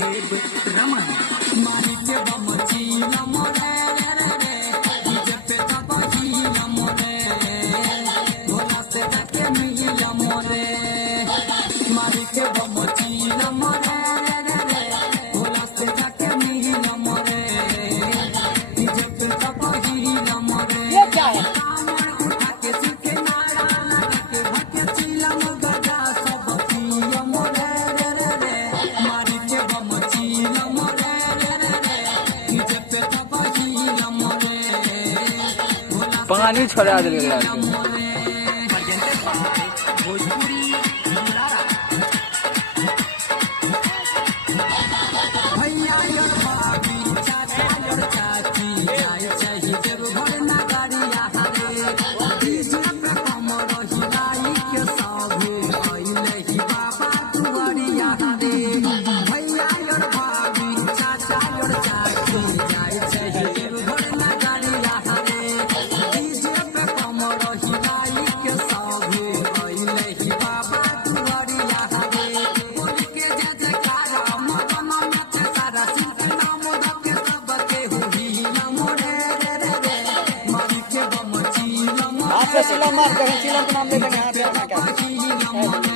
महादेव रमन मारी के बम चीलम रे डीजे पे तब हीलम रे भोला से जाके मिलम रे मारी के बम चीलम रे भोला से जाके मिलम रे डीजे पे तब हीलम रे ये क्या है? उठा के सीखे नारा लगा के भके चीलम गजा सब पियम रे मारी के बम चीलम रे डीजे पे तब हीलम रे भोला पानी छोड़ा दिल भोजपुरी भैया और भाभी चाचा और चाची जाय चाहिए देवघर नगरिया हरे डीजे पे कमर हिलाई के सभे अइले ही बाबा दुआरिया हरे भैया और भाभी चाचा और चाची जाय चाहिए देवघर नगरिया हरे डीजे पे कमर हिलाई के सभे अइले ही बाबा दुआरिया हरे बोल के जय जयकार मदन नाचे सारा सिर नाम धके सबके होही नमो रे मारी के बम चीलम हाथ से चिल्ला मार, चिल्ला के नाम ले लेंगे हाथ से अपना क्या? हीलम